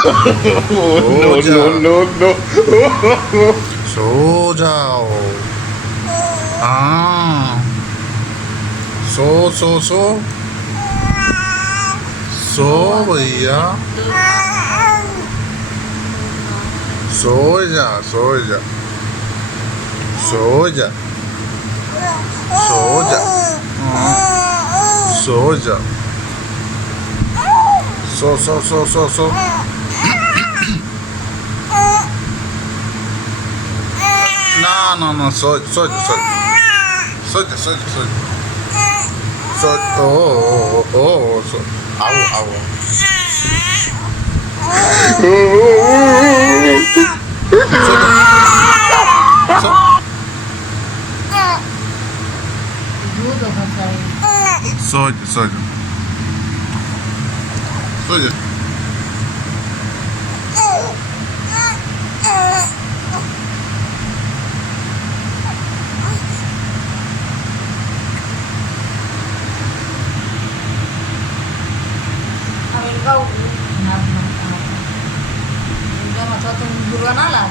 सो no, जा, no, no, no. सो जाओ। हाँ, सो सो भैया, सो जा, सो जा, सो जा, सो जा, हाँ, सो जा, सो। ना, सो जा, सो, आओ। सो जा, सो, दूध घसाई सो जा, सो जा। kau nak nak nak, jangan macam tu buruan ala.